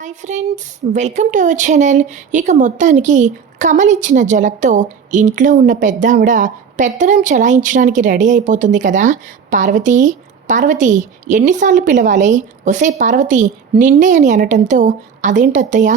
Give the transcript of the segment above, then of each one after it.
Hi friends welcome to our channel ఇక మొత్తానికి కమల్ ఇచ్చిన జలక్తో ఇంట్లో ఉన్న పెద్ద ఆవిడ పెత్తనం చలాయించడానికి రెడీ అయిపోతుంది కదా. పార్వతి పార్వతి ఎన్నిసార్లు పిలవాలి? ఒసే పార్వతి నిన్నే అని అనటంతో అదేంటత్తయ్య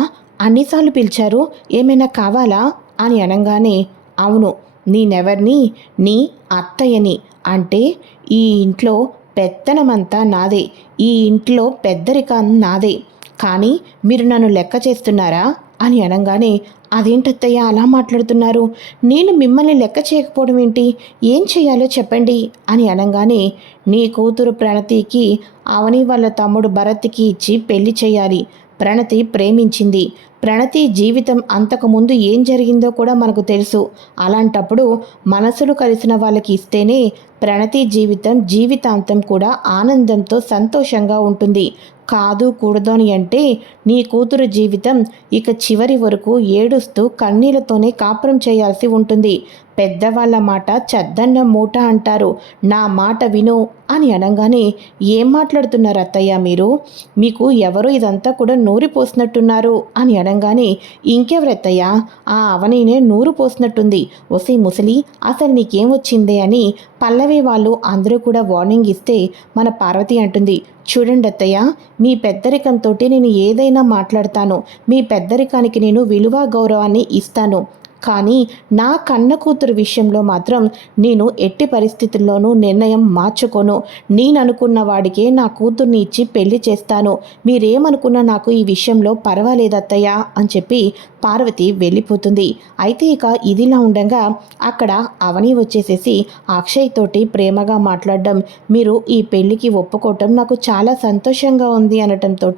అన్నిసార్లు పిలిచారు? ఏమైనా కావాలా? అని అనగానే అవును నేనెవర్ని? నీ అత్తయ్యని. అంటే ఈ ఇంట్లో పెత్తనమంతా నాదే. ఈ ఇంట్లో పెద్దరికం నాదే. కానీ మీరు నన్ను లెక్క చేస్తున్నారా? అని అనగానే అదేంటత్తయ్య అలా మాట్లాడుతున్నారు? నేను మిమ్మల్ని లెక్క చేయకపోవడం ఏంటి? ఏం చేయాలో చెప్పండి. అని అనగానే నీ కూతురు ప్రణతికి అవని వాళ్ళ తమ్ముడు భరత్కి ఇచ్చి పెళ్ళి చేయాలి. ప్రణతి ప్రేమించింది. ప్రణతి జీవితం అంతకుముందు ఏం జరిగిందో కూడా మనకు తెలుసు. అలాంటప్పుడు మనసులు కలిసిన వాళ్ళకి ఇస్తేనే ప్రణతి జీవితం జీవితాంతం కూడా ఆనందంతో సంతోషంగా ఉంటుంది. కాదు కూడదు అని అంటే నీ కూతురు జీవితం ఇక చివరి వరకు ఏడుస్తూ కన్నీళ్ళతోనే కాపురం చేయాల్సి ఉంటుంది. పెద్దవాళ్ళ మాట చెద్దన్న మూట అంటారు. నా మాట విను అని అనగానే ఏం మాట్లాడుతున్నారు అత్తయ్య మీరు? మీకు ఎవరు ఇదంతా కూడా నూరిపోసినట్టున్నారు అని అని అనగానే ఇంకెవరెత్తయ్యా? ఆ అవనీనే నూరు పోసినట్టుంది. ఒసి ముసలి అసలు నీకేం వచ్చిందే అని పల్లవి వాళ్ళు అందరూ కూడా వార్నింగ్ ఇస్తే మన పార్వతి అంటుంది చూడండి అత్తయ్య మీ పెద్దరికంతో నేను ఏదైనా మాట్లాడతాను. మీ పెద్దరికానికి నేను విలువ గౌరవాన్ని ఇస్తాను. కానీ నా కన్న కూతురు విషయంలో మాత్రం నేను ఎట్టి పరిస్థితుల్లోనూ నిర్ణయం మార్చుకోను. నేను అనుకున్న వాడికే నా కూతుర్ని ఇచ్చి పెళ్ళి చేస్తాను. మీరేమనుకున్నా నాకు ఈ విషయంలో పర్వాలేదు అత్తయ్య అని చెప్పి పార్వతి వెళ్ళిపోతుంది. అయితే ఇక ఇదిలా ఉండగా అక్కడ అవని వచ్చేసేసి అక్షయ్ తోటి ప్రేమగా మాట్లాడడం మీరు ఈ పెళ్ళికి ఒప్పుకోవటం నాకు చాలా సంతోషంగా ఉంది అనటంతో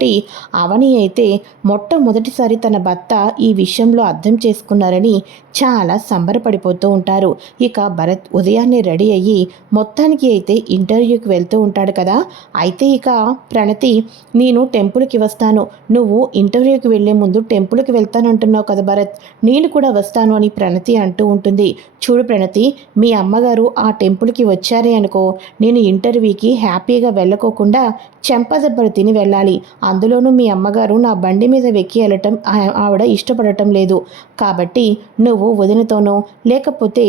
అవని అయితే మొట్టమొదటిసారి తన భర్త ఈ విషయంలో అర్థం చేసుకున్నారని చాలా సంబరపడిపోతూ ఉంటారు. ఇక భరత్ ఉదయాన్నే రెడీ అయ్యి మొత్తానికి అయితే ఇంటర్వ్యూకి వెళ్తూ ఉంటాడు కదా. అయితే ఇక ప్రణతి నేను టెంపుల్కి వస్తాను. నువ్వు ఇంటర్వ్యూకి వెళ్ళే ముందు టెంపుల్కి వెళ్తానంటున్నావు కదా భరత్. నేను కూడా వస్తాను అని ప్రణతి అంటూ ఉంటుంది. చూడు ప్రణతి మీ అమ్మగారు ఆ టెంపుల్కి వచ్చారే అనుకో. నేను ఇంటర్వ్యూకి హ్యాపీగా వెళ్ళకోకుండా చెంపదెబ్బలు తిని వెళ్ళాలి. అందులోనూ మీ అమ్మగారు నా బండి మీద వెక్కి వెళ్ళటం ఆ- ఆవిడ ఇష్టపడటం లేదు. కాబట్టి నువ్వు వదినతోనో లేకపోతే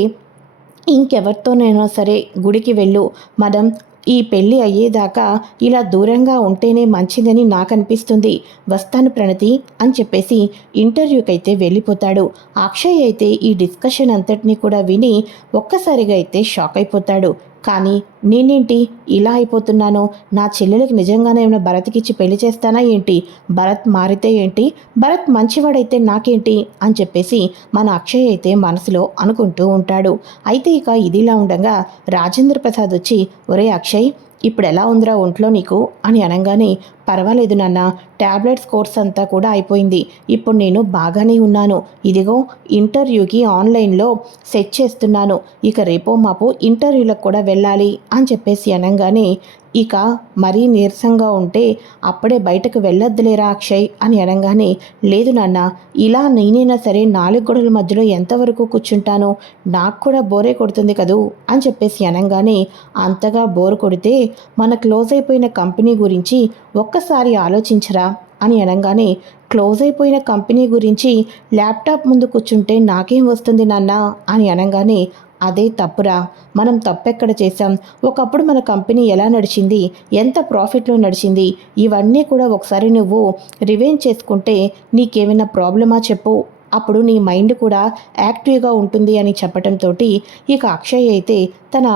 ఇంకెవరితోనైనా సరే గుడికి వెళ్ళు. మనం ఈ పెళ్ళి అయ్యేదాకా ఇలా దూరంగా ఉంటేనే మంచిదని నాకు అనిపిస్తుంది వస్తాను ప్రణతి అని చెప్పేసి ఇంటర్వ్యూకి అయితే వెళ్ళిపోతాడు. అక్షయ్ అయితే ఈ డిస్కషన్ అంతటినీ కూడా విని ఒక్కసారిగా అయితే షాక్ అయిపోతాడు కానీ నేనేంటి ఇలా అయిపోతున్నాను? నా చెల్లెలకి నిజంగానే ఏమైనా భరత్కిచ్చి పెళ్ళి చేస్తానా ఏంటి? భరత్ మారితే ఏంటి? భరత్ మంచివాడైతే నాకేంటి? అని చెప్పేసి మన అక్షయ్ అయితే మనసులో అనుకుంటూ ఉంటాడు. అయితే ఇక ఇదిలా ఉండగా రాజేంద్ర ప్రసాద్ వచ్చి ఒరే అక్షయ్ ఇప్పుడు ఎలా ఉందిరా ఒంట్లో నీకు? అని అనగానే పర్వాలేదు నాన్న ట్యాబ్లెట్స్ కోర్స్ అంతా కూడా అయిపోయింది. ఇప్పుడు నేను బాగానే ఉన్నాను. ఇదిగో ఇంటర్వ్యూకి ఆన్లైన్లో సెట్ చేస్తున్నాను. ఇక రేపో మాపు ఇంటర్వ్యూలకు కూడా వెళ్ళాలి అని చెప్పేసి అనగానే ఇక మరీ నీరసంగా ఉంటే అప్పుడే బయటకు వెళ్ళొద్దులేరా అక్షయ్ అని అనగానే లేదు నాన్న ఇలా నేనైనా సరే నాలుగు గొడవల మధ్యలో ఎంతవరకు కూర్చుంటాను నాకు కూడా బోరే కొడుతుంది కదూ అని చెప్పేసి అనగానే అంతగా బోర్ కొడితే మన క్లోజ్ అయిపోయిన కంపెనీ గురించి ఒక్కసారి ఆలోచించరా అని అనగానే క్లోజ్ అయిపోయిన కంపెనీ గురించి ల్యాప్టాప్ ముందు కూర్చుంటే నాకేం వస్తుంది నాన్న అని అనగానే అదే తప్పురా. మనం తప్పెక్కడ చేశాం? ఒకప్పుడు మన కంపెనీ ఎలా నడిచింది? ఎంత ప్రాఫిట్లో నడిచింది? ఇవన్నీ కూడా ఒకసారి నువ్వు రివెంజ్ చేసుకుంటే నీకేమైనా ప్రాబ్లమా చెప్పు. అప్పుడు నీ మైండ్ కూడా యాక్టివ్గా ఉంటుంది అని చెప్పటంతో ఇక అక్షయ్ అయితే తన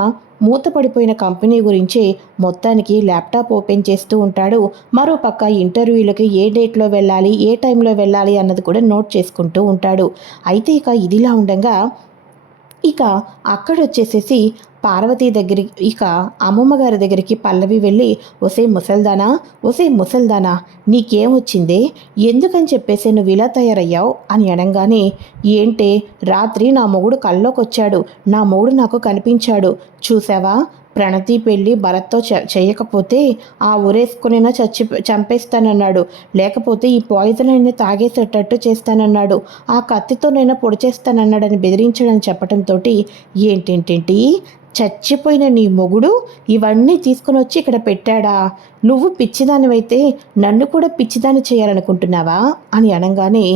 మూతపడిపోయిన కంపెనీ గురించి మొత్తానికి ల్యాప్టాప్ ఓపెన్ చేస్తూ ఉంటాడు. మరోపక్క ఇంటర్వ్యూలకి ఏ డేట్లో వెళ్ళాలి ఏ టైంలో వెళ్ళాలి అన్నది కూడా నోట్ చేసుకుంటూ ఉంటాడు. అయితే ఇక ఇదిలా ఉండగా ఇక అక్కడ వచ్చేసేసి పార్వతి దగ్గర ఇక అమ్మమ్మ గారి దగ్గరికి పల్లవి వెళ్ళి ఒసే ముసల్దానా? ఒసే ముసల్దానా? నీకేం వచ్చిందే ఎందుకని చెప్పేసి నువ్వు ఇలా తయారయ్యావు? అని అనగానే ఏంటే రాత్రి నా మొగుడు కల్లోకొచ్చాడు. నా మొగుడు నాకు కనిపించాడు. చూసావా? ప్రణతి పెళ్ళి భరత్తో చేయకపోతే ఆ ఊరేసుకునైనా చచ్చి చంపేస్తానన్నాడు. లేకపోతే ఈ పాయిజన్ అయినా తాగేసేటట్టు చేస్తానన్నాడు. ఆ కత్తితోనైనా పొడిచేస్తానన్నాడని చేస్తానన్నాడని బెదిరించాడని చెప్పడంతో ఏంటేంటేంటి? చచ్చిపోయిన నీ మొగుడు ఇవన్నీ తీసుకొని వచ్చి ఇక్కడ పెట్టాడా? నువ్వు పిచ్చిదానివైతే నన్ను కూడా పిచ్చిదాన్ని చేయాలనుకుంటున్నావా? అని అనగానే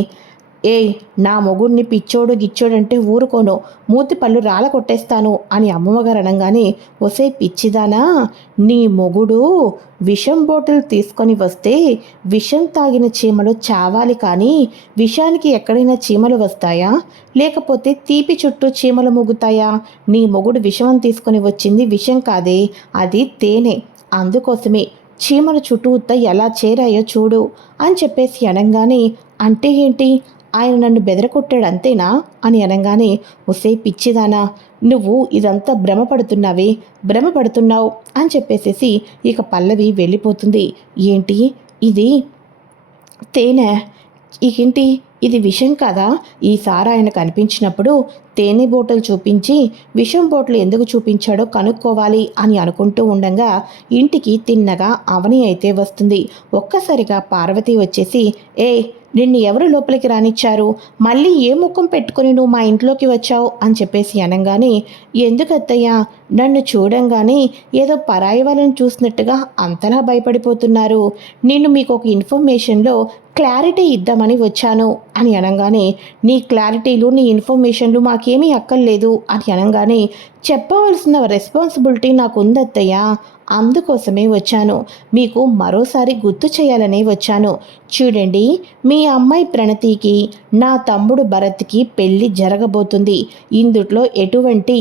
ఏయ్ నా మొగుడిని పిచ్చోడు గిచ్చోడంటే ఊరుకోను. మూతి పళ్ళు రాల కొట్టేస్తాను అని అమ్మమ్మగారు అనగానే ఒసే పిచ్చిదానా నీ మొగుడు విషం బాటిల్ తీసుకొని వస్తే విషం తాగిన చీమలు చావాలి కానీ విషానికి ఎక్కడైనా చీమలు వస్తాయా? లేకపోతే తీపి చుట్టూ చీమలు ముగుతాయా? నీ మొగుడు విషం తీసుకొని వచ్చింది విషం కాదే అది తేనె. అందుకోసమే చీమల చుట్టూత ఎలా చేరాయో చూడు అని చెప్పేసి అనగానే అంటే ఏంటి? ఆయన నన్ను బెదరకొట్టాడు అంతేనా? అని అనగానే ఒసే పిచ్చిదానా నువ్వు ఇదంతా భ్రమపడుతున్నావే భ్రమపడుతున్నావు అని చెప్పేసేసి ఇక పల్లవి వెళ్ళిపోతుంది. ఏంటి? ఇది తేనె. ఇకేంటి? ఇది విషం కదా. ఈసారి ఆయన కనిపించినప్పుడు తేనె బోటలు చూపించి విషం బోటలు ఎందుకు చూపించాడో కనుక్కోవాలి అని అనుకుంటూ ఉండగా ఇంటికి తిన్నగా అవని అయితే వస్తుంది. ఒక్కసారిగా పార్వతి వచ్చేసి ఏ నిన్ను ఎవరు లోపలికి రానిచ్చారు? మళ్ళీ ఏ ముఖం పెట్టుకుని నువ్వు మా ఇంట్లోకి వచ్చావు? అని చెప్పేసి అనగానే ఎందుకు అత్తయ్యా నన్ను చూడంగానే ఏదో పరాయి వాళ్ళని చూసినట్టుగా అంతలా భయపడిపోతున్నారు. నేను మీకు ఒక ఇన్ఫర్మేషన్లో క్లారిటీ ఇద్దామని వచ్చాను. అని అనగానే నీ క్లారిటీలు నీ ఇన్ఫర్మేషన్లు మాకేమీ అక్కర్లేదు అని అనగానే చెప్పవలసిన రెస్పాన్సిబిలిటీ నాకు ఉందత్తయ్యా అందుకోసమే వచ్చాను. మీకు మరోసారి గుర్తు చేయాలనే వచ్చాను. చూడండి మీ అమ్మాయి ప్రణతికి నా తమ్ముడు భరత్కి పెళ్ళి జరగబోతుంది. ఇందుట్లో ఎటువంటి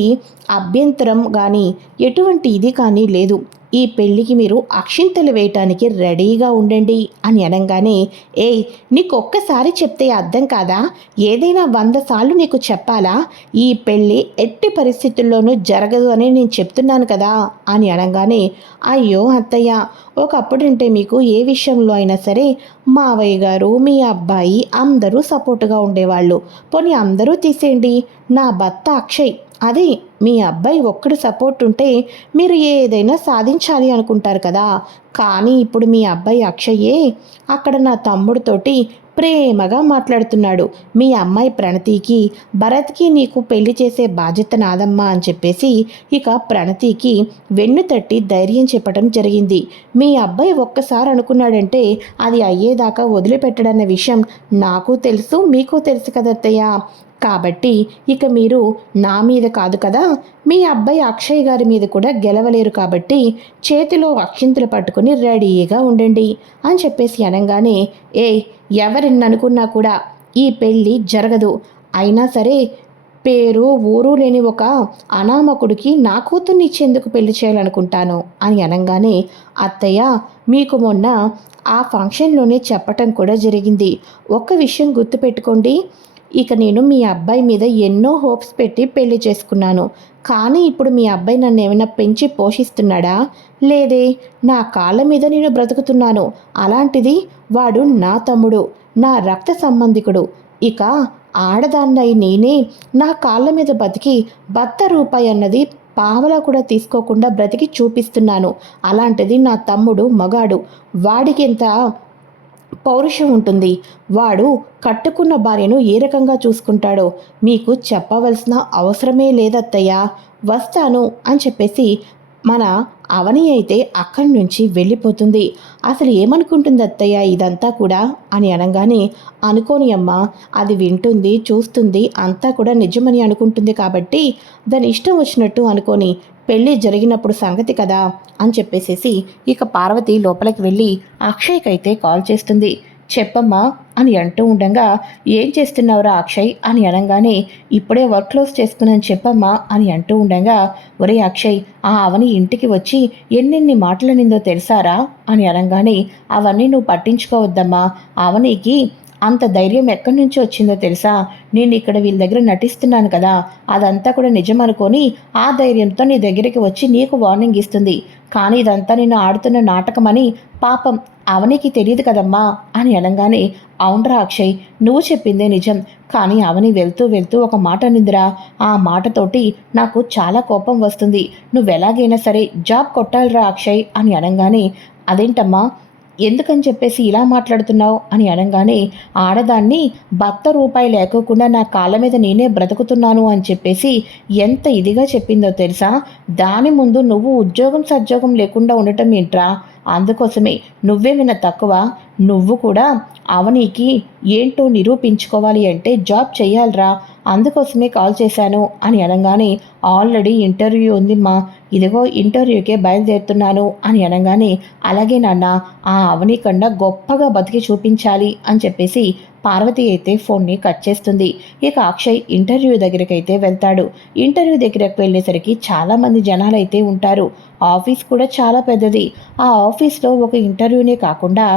అభ్యంతరం కానీ ఎటువంటి ఇది కానీ లేదు. ఈ పెళ్ళికి మీరు అక్షింతలు వేయటానికి రెడీగా ఉండండి అని అనగానే ఏయ్ నీకు ఒక్కసారి చెప్తే అర్థం కాదా? ఏదైనా వంద సార్లు నీకు చెప్పాలా? ఈ పెళ్ళి ఎట్టి పరిస్థితుల్లోనూ జరగదు అని నేను చెప్తున్నాను కదా అని అనగానే అయ్యో అత్తయ్య ఒకప్పుడంటే మీకు ఏ విషయంలో అయినా సరే మావయ్య గారు మీ అబ్బాయి అందరూ సపోర్ట్గా ఉండేవాళ్ళు. పోనీ అందరూ తీసేయండి. నా భర్త అక్షయ్. అది మీ అబ్బాయి ఒక్కడు సపోర్ట్ ఉంటే మీరు ఏదైనా సాధించాలి అనుకుంటారు కదా. కానీ ఇప్పుడు మీ అబ్బాయి అక్షయ్యే అక్కడ నా తమ్ముడితోటి ప్రేమగా మాట్లాడుతున్నాడు. మీ అమ్మాయి ప్రణతికి భరత్కి నీకు పెళ్ళి చేసే బాధ్యత నాదమ్మా అని చెప్పేసి ఇక ప్రణతికి వెన్ను తట్టి ధైర్యం చెప్పడం జరిగింది. మీ అబ్బాయి ఒక్కసారి అనుకున్నాడంటే అది అయ్యేదాకా వదిలిపెట్టడన్న విషయం నాకు తెలుసు మీకు తెలుసు కదత్తయ్య కాబట్టి ఇక మీరు నా మీద కాదు కదా? మీ అబ్బాయి అక్షయ్ గారి మీద కూడా గెలవలేరు కాబట్టి చేతిలో అక్షింతలు పట్టుకుని రెడీగా ఉండండి అని చెప్పేసి అనగానే ఏ ఎవరిని అనుకున్నా కూడా ఈ పెళ్ళి జరగదు. అయినా సరే పేరు ఊరు లేని ఒక అనామకుడికి నా కూతుర్ని ఇచ్చేందుకు పెళ్ళి చేయాలనుకుంటాను అని అనగానే అత్తయ్య మీకు మొన్న ఆ ఫంక్షన్లోనే చెప్పటం కూడా జరిగింది. ఒక్క విషయం గుర్తుపెట్టుకోండి. ఇక నేను మీ అబ్బాయి మీద ఎన్నో హోప్స్ పెట్టి పెళ్ళి చేసుకున్నాను. కానీ ఇప్పుడు మీ అబ్బాయి నన్ను ఏమైనా పెంచి పోషిస్తున్నాడా? లేదే నా కాళ్ళ మీద నేను బ్రతుకుతున్నాను. అలాంటిది వాడు నా తమ్ముడు నా రక్త సంబంధికుడు. ఇక ఆడదాన్నై నేనే నా కాళ్ళ మీద బతికి భర్త రూపాయి అన్నది పావలా కూడా తీసుకోకుండా బ్రతికి చూపిస్తున్నాను. అలాంటిది నా తమ్ముడు మగాడు. వాడికి ఎంత పౌరుషం ఉంటుంది. వాడు కట్టుకున్న భార్యను ఏ రకంగా చూసుకుంటాడో మీకు చెప్పవలసిన అవసరమే లేదత్తయ్యా. వస్తాను అని చెప్పేసి మన అవని అయితే అక్కడి నుంచి వెళ్ళిపోతుంది. అసలు ఏమనుకుంటుంది అత్తయ్య ఇదంతా కూడా? అని అనగానే అనుకోని అమ్మ అది వింటుంది చూస్తుంది అంతా కూడా నిజమని అనుకుంటుంది కాబట్టి దాని ఇష్టం వచ్చినట్టు అనుకొని పెళ్ళి జరిగినప్పుడు సంగతి కదా? అని చెప్పేసేసి ఇక పార్వతి లోపలికి వెళ్ళి అక్షయ్కైతే కాల్ చేస్తుంది. చెప్పమ్మా అని అంటూ ఉండగా ఏం చేస్తున్నావురా అక్షయ్? అని అనగానే ఇప్పుడే వర్క్ క్లోజ్ చేసుకున్నాను చెప్పమ్మా అని అంటూ ఉండగా ఒరే అక్షయ్ ఆ అవని ఇంటికి వచ్చి ఎన్నెన్ని మాటలనిందో తెలుసారా? అని అనగానే అవన్నీ నువ్వు పట్టించుకోవద్దమ్మా. అవనికి అంత ధైర్యం ఎక్కడి నుంచి వచ్చిందో తెలుసా? నేను ఇక్కడ వీళ్ళ దగ్గర నటిస్తున్నాను కదా. అదంతా కూడా నిజం అనుకొని ఆ ధైర్యంతో నీ దగ్గరికి వచ్చి నీకు వార్నింగ్ ఇస్తుంది. కానీ ఇదంతా నేను ఆడుతున్న నాటకమని పాపం అవనికి తెలియదు కదమ్మా అని అనగానే అవునరా అక్షయ్ నువ్వు చెప్పిందే నిజం. కానీ అవని వెళ్తూ వెళ్తూ ఒక మాట నిందిరా ఆ మాటతోటి నాకు చాలా కోపం వస్తుంది. నువ్వు ఎలాగైనా సరే జాబ్ కొట్టాలిరా అక్షయ్ అని అనగానే అదేంటమ్మా? ఎందుకని చెప్పేసి ఇలా మాట్లాడుతున్నావు అని అనగానే ఆడదాన్ని భర్త రూపాయి లేకోకుండా నా కాళ్ళ మీద నేనే బ్రతుకుతున్నాను అని చెప్పేసి ఎంత ఇదిగా చెప్పిందో తెలుసా? దాని ముందు నువ్వు ఉద్యోగం సద్యోగం లేకుండా ఉండటం ఏంట్రా? అందుకోసమే నువ్వేమైనా తక్కువ నువ్వు కూడా అవనీకి ఏంటో నిరూపించుకోవాలి అంటే జాబ్ చేయాలరా అందుకోసమే కాల్ చేశాను అని అనగానే ఆల్రెడీ ఇంటర్వ్యూ ఉంది మా ఇదిగో ఇంటర్వ్యూకే బయలుదేరుతున్నాను అని అనగానే అలాగే నాన్న ఆ అవని కన్నా గొప్పగా బతికి చూపించాలి అని చెప్పేసి పార్వతి అయితే ఫోన్ని కట్ చేస్తుంది. ఇక అక్షయ్ ఇంటర్వ్యూ దగ్గరికి అయితే వెళ్తాడు. ఇంటర్వ్యూ దగ్గరకు వెళ్ళేసరికి చాలామంది జనాలు అయితే ఉంటారు. ఆఫీస్ కూడా చాలా పెద్దది. ఆ ఆఫీస్లో ఒక ఇంటర్వ్యూనే కాకుండా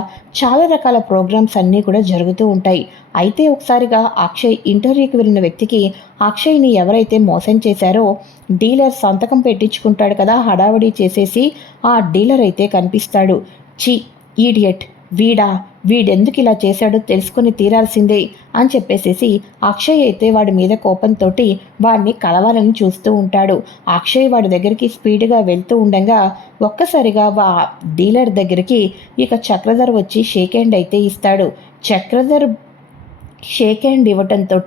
చాలా రకాల ప్రోగ్రామ్స్ అన్నీ కూడా జరుగుతూ ఉంటాయి. అయితే ఒకసారిగా అక్షయ్ ఇంటర్వ్యూకి వెళ్ళిన వ్యక్తికి అక్షయ్ని ఎవరైతే మోసం చేశారో డీలర్ సంతకం పెట్టించుకుంటాడు కదా హడావిడి చేసేసి ఆ డీలర్ అయితే కనిపిస్తాడు. చి ఈడియట్ వీడా వీడెందుకు ఇలా చేశాడో తెలుసుకుని తీరాల్సిందే అని చెప్పేసేసి అక్షయ్ అయితే వాడి మీద కోపంతో వాడిని కలవాలని చూస్తూ ఉంటాడు. అక్షయ్ వాడి దగ్గరికి స్పీడ్గా వెళ్తూ ఉండగా ఒక్కసారిగా వా డీలర్ దగ్గరికి ఇక చక్రధర్ వచ్చి షేక్ హ్యాండ్ అయితే ఇస్తాడు. చక్రధర్ షేక్ హ్యాండ్ ఇవ్వటంతో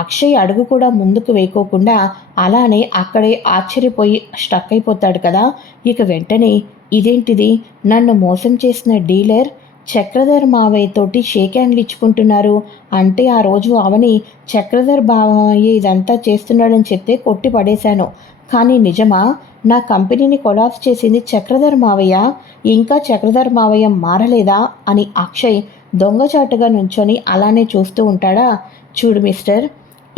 అక్షయ్ అడుగు కూడా ముందుకు వేయకోకుండా అలానే అక్కడే ఆశ్చర్యపోయి స్టక్ అయిపోతాడు కదా. ఇక వెంటనే ఇదేంటిది? నన్ను మోసం చేసిన డీలర్ చక్రధర్ మావయ్య తోటి షేక్ హ్యాండ్లు ఇచ్చుకుంటున్నారు. అంటే ఆ రోజు అవని చక్రధర్ బావయ్య ఇదంతా చేస్తున్నాడని చెప్తే కొట్టి పడేశాను. కానీ నిజమా? నా కంపెనీని కొలాప్స్ చేసింది చక్రధర్ మావయ్య? ఇంకా చక్రధర్ మావయ్య మారలేదా? అని అక్షయ్ దొంగచాటుగా నుంచొని అలానే చూస్తూ ఉంటాడా? చూడు మిస్టర్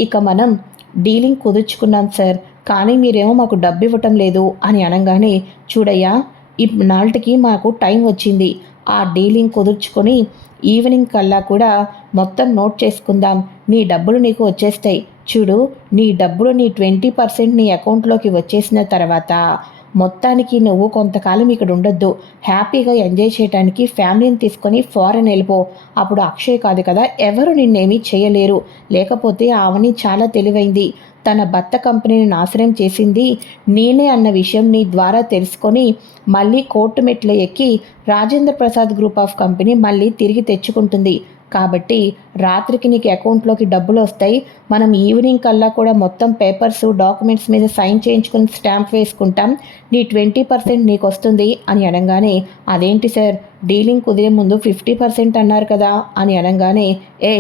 ఇక మనం డీలింగ్ కుదుర్చుకున్నాం సార్. కానీ మీరేమో మాకు డబ్బు ఇవ్వటం లేదు అని అనగానే చూడయ్యా ఈ నాటికి మాకు టైం వచ్చింది. ఆ డీలింగ్ కుదుర్చుకొని ఈవినింగ్ కల్లా కూడా మొత్తం నోట్ చేసుకుందాం. నీ డబ్బులు నీకు వచ్చేస్తాయి. చూడు నీ డబ్బులు నీ ట్వంటీ పర్సెంట్ నీ అకౌంట్లోకి వచ్చేసిన తర్వాత మొత్తానికి నువ్వు కొంతకాలం ఇక్కడ ఉండొద్దు. హ్యాపీగా ఎంజాయ్ చేయడానికి ఫ్యామిలీని తీసుకొని ఫారెన్ వెళ్ళిపో. అప్పుడు అక్షయ్ కాదు కదా ఎవరు నిన్నేమీ చేయలేరు. లేకపోతే ఆవని చాలా తెలివైంది. తన భర్త కంపెనీని నాశనం చేసింది. నేనే అన్న విషయం నీ ద్వారా తెలుసుకొని మళ్ళీ కోర్టు మెట్లు ఎక్కి Rajendra Prasad group of company మళ్ళీ తిరిగి తెచ్చుకుంటుంది. కాబట్టి రాత్రికి నీకు అకౌంట్లోకి డబ్బులు వస్తాయి. మనం ఈవినింగ్ కల్లా కూడా మొత్తం పేపర్స్ డాక్యుమెంట్స్ మీద సైన్ చేయించుకుని స్టాంప్ వేసుకుంటాం. నీ ట్వంటీ పర్సెంట్ నీకు వస్తుంది అని అనగానే అదేంటి సార్? డీలింగ్ కుదిరే ముందు ఫిఫ్టీ పర్సెంట్ అన్నారు కదా అని అనగానే ఏ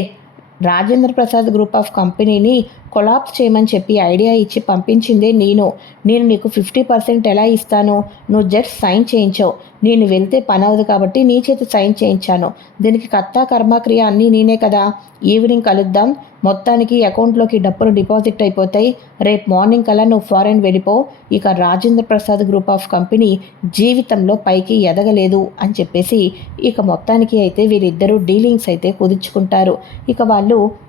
రాజేంద్ర ప్రసాద్ గ్రూప్ ఆఫ్ కంపెనీని కొలాప్స్ చేయమని చెప్పి ఐడియా ఇచ్చి పంపించిందే నేను. నేను నీకు ఫిఫ్టీ పర్సెంట్ ఎలా ఇస్తాను? నువ్వు జస్ట్ సైన్ చేయించావు. నేను వెళ్తే పని అవదు కాబట్టి నీ చేతి సైన్ చేయించాను. దీనికి కర్తా కర్మక్రియ అన్నీ నేనే కదా. ఈవినింగ్ కలుద్దాం. మొత్తానికి అకౌంట్లోకి డబ్బులు డిపాజిట్ అయిపోతాయి. రేపు మార్నింగ్ కల్లా నువ్వు ఫారెన్ వెళ్ళిపో. ఇక Rajendra Prasad group of company జీవితంలో పైకి ఎదగలేదు అని చెప్పేసి ఇక మొత్తానికి అయితే వీరిద్దరూ డీలింగ్స్ అయితే కుదుర్చుకుంటారు. ఇక వాళ్ళు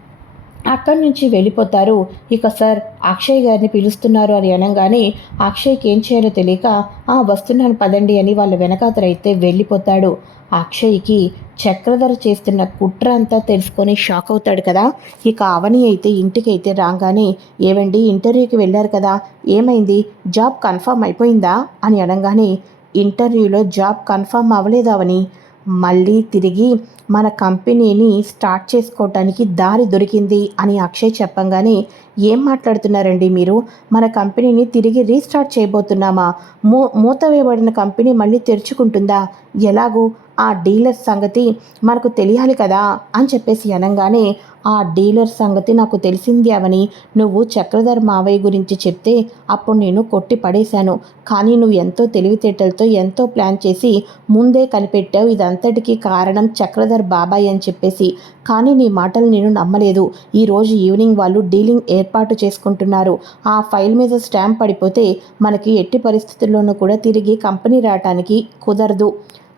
అక్కడి నుంచి వెళ్ళిపోతారు. ఇక సార్ అక్షయ్ గారిని పిలుస్తున్నారు అని అనగానే అక్షయ్కి ఏం చేయాలో తెలియక ఆ వస్తున్నాను పదండి అని వాళ్ళ వెనకాతరైతే వెళ్ళిపోతాడు. అక్షయ్కి చక్రధర చేస్తున్న కుట్ర అంతా తెలుసుకొని షాక్ అవుతాడు కదా. ఇక అవని అయితే ఇంటికి అయితే రాగానే ఏవండి ఇంటర్వ్యూకి వెళ్ళారు కదా. ఏమైంది? జాబ్ కన్ఫర్మ్ అయిపోయిందా? అని అనగానే ఇంటర్వ్యూలో జాబ్ కన్ఫర్మ్ అవ్వలేదు అవని. మళ్ళీ తిరిగి మన కంపెనీని స్టార్ట్ చేసుకోవటానికి దారి దొరికింది అని అక్షయ్ చెప్పంగానే ఏం మాట్లాడుతున్నారండి మీరు? మన కంపెనీని తిరిగి రీస్టార్ట్ చేయబోతున్నామా? మూ మూతవేయబడిన కంపెనీ మళ్ళీ తెరుచుకుంటుందా? ఎలాగూ? ఆ డీలర్ సంగతి మనకు తెలియాలి కదా అని చెప్పేసి అనగానే ఆ డీలర్ సంగతి నాకు తెలిసింది అవని. నువ్వు చక్రధర్ మావయ్య గురించి చెప్తే అప్పుడు నేను కొట్టి పడేశాను. కానీ నువ్వు ఎంతో తెలివితేటలతో ఎంతో ప్లాన్ చేసి ముందే కనిపెట్టావు. ఇదంతటికీ కారణం చక్రధర్ బాబాయ్ అని చెప్పేసి. కానీ నీ మాటలు నేను నమ్మలేదు. ఈరోజు ఈవినింగ్ వాళ్ళు డీలింగ్ ఏర్పాటు చేసుకుంటున్నారు. ఆ ఫైల్ మీద స్టాంప్ పడిపోతే మనకి ఎట్టి పరిస్థితుల్లోనూ కూడా తిరిగి కంపెనీ రావటానికి కుదరదు.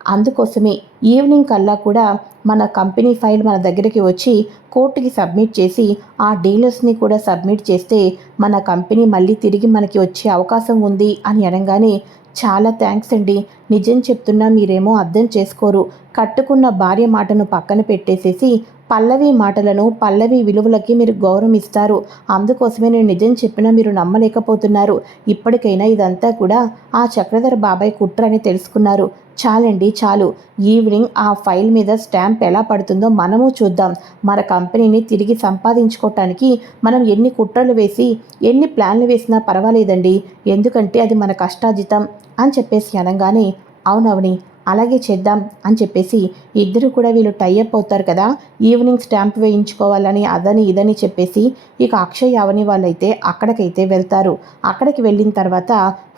అందుకోసమే ఈవినింగ్ కల్లా కూడా మన కంపెనీ ఫైల్ మన దగ్గరికి వచ్చి కోర్టుకి సబ్మిట్ చేసి ఆ డీలర్స్ని కూడా సబ్మిట్ చేస్తే మన కంపెనీ మళ్ళీ తిరిగి మనకి వచ్చే అవకాశం ఉంది అని అనగానే చాలా థ్యాంక్స్ అండి. నిజం చెప్తున్నా మీరేమో అర్థం చేసుకోరు. కట్టుకున్న భార్య మాటను పక్కన పెట్టేసేసి పల్లవి మాటలను పల్లవి విలువలకి మీరు గౌరవం ఇస్తారు. అందుకోసమే నేను నిజం చెప్పినా మీరు నమ్మలేకపోతున్నారు. ఇప్పటికైనా ఇదంతా కూడా ఆ చక్రధర బాబాయ్ కుట్ర అని తెలుసుకున్నారు. చాలండి చాలు. ఈవినింగ్ ఆ ఫైల్ మీద స్టాంప్ ఎలా పడుతుందో మనము చూద్దాం. మన కంపెనీని తిరిగి సంపాదించుకోవటానికి మనం ఎన్ని కుట్రలు వేసి ఎన్ని ప్లాన్లు వేసినా పర్వాలేదండి. ఎందుకంటే అది మన కష్టాజితం అని చెప్పేసి అనగానే అవునవని అలాగే చేద్దాం అని చెప్పేసి ఇద్దరు కూడా వీళ్ళు టైఅప్ అవుతారు కదా. ఈవినింగ్ స్టాంప్ వేయించుకోవాలని అదని ఇదని చెప్పేసి ఇక అక్షయ్ అవని వాళ్ళైతే అక్కడికైతే వెళ్తారు. అక్కడికి వెళ్ళిన తర్వాత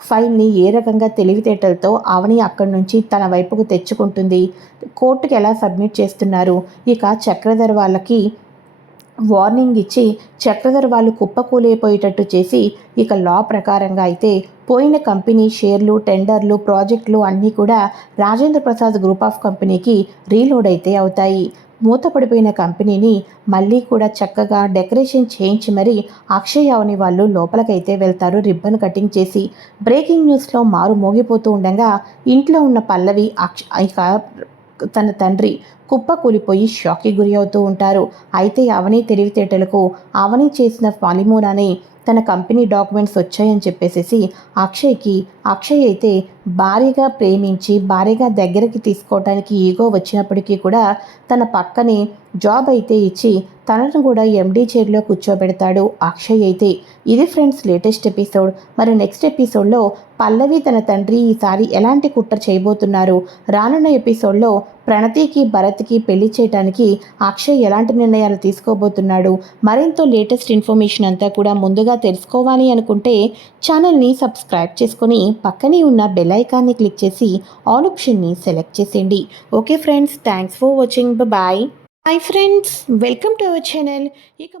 ఫైల్ని ఏ రకంగా తెలివితేటలతో అవని అక్కడి నుంచి తన వైపుకు తెచ్చుకుంటుంది. కోర్టుకి ఎలా సబ్మిట్ చేస్తున్నారు? ఇక చక్రధర్ వాళ్ళకి వార్నింగ్ ఇచ్చి చక్రధర్ వాళ్ళు కుప్పకూలిపోయేటట్టు చేసి ఇక లా ప్రకారంగా అయితే పోయిన కంపెనీ షేర్లు టెండర్లు ప్రాజెక్టులు అన్నీ కూడా రాజేంద్ర ప్రసాద్ గ్రూప్ ఆఫ్ కంపెనీకి రీలోడ్ అయితే అవుతాయి. మూతపడిపోయిన కంపెనీని మళ్ళీ కూడా చక్కగా డెకరేషన్ చేయించి మరీ అక్షయ్ అవని వాళ్ళు లోపలికైతే వెళ్తారు రిబ్బన్ కటింగ్ చేసి. బ్రేకింగ్ న్యూస్లో మారు మోగిపోతూ ఉండగా ఇంట్లో ఉన్న పల్లవి అక్ష ఇక తన తండ్రి కుప్ప కూలిపోయి షాక్కి గురి అవుతూ ఉంటారు. అయితే అవని తెలివితేటలకు అవని చేసిన ఫలిమూలానే తన కంపెనీ డాక్యుమెంట్స్ వచ్చాయని చెప్పేసేసి అక్షయ్కి అక్షయ్ అయితే భారీగా ప్రేమించి భారీగా దగ్గరికి తీసుకోవడానికి ఈగో వచ్చినప్పటికీ కూడా తన పక్కనే జాబ్ అయితే ఇచ్చి తనను కూడా ఎండీ చైర్లో కూర్చోబెడతాడు అక్షయ్ అయితే. ఇది ఫ్రెండ్స్ లేటెస్ట్ ఎపిసోడ్. మరి నెక్స్ట్ ఎపిసోడ్లో పల్లవి తన తండ్రి ఈసారి ఎలాంటి కుట్ర చేయబోతున్నారు? రానున్న ఎపిసోడ్లో ప్రణతికి భరత్ భరత్కి పెళ్ళి చేయడానికి అక్షయ్ ఎలాంటి నిర్ణయాలు తీసుకోబోతున్నాడు? మరింత లేటెస్ట్ ఇన్ఫర్మేషన్ అంతా కూడా ముందుగా తెలుసుకోవాలి అనుకుంటే ఛానల్ని సబ్స్క్రైబ్ చేసుకొని పక్కనే ఉన్న బెల్ ఐకాన్ని క్లిక్ చేసి ఆల్ ఆప్షన్ని సెలెక్ట్ చేసేయండి. Okay friends thanks for watching. Bye. Hi friends welcome to our channel. ఇక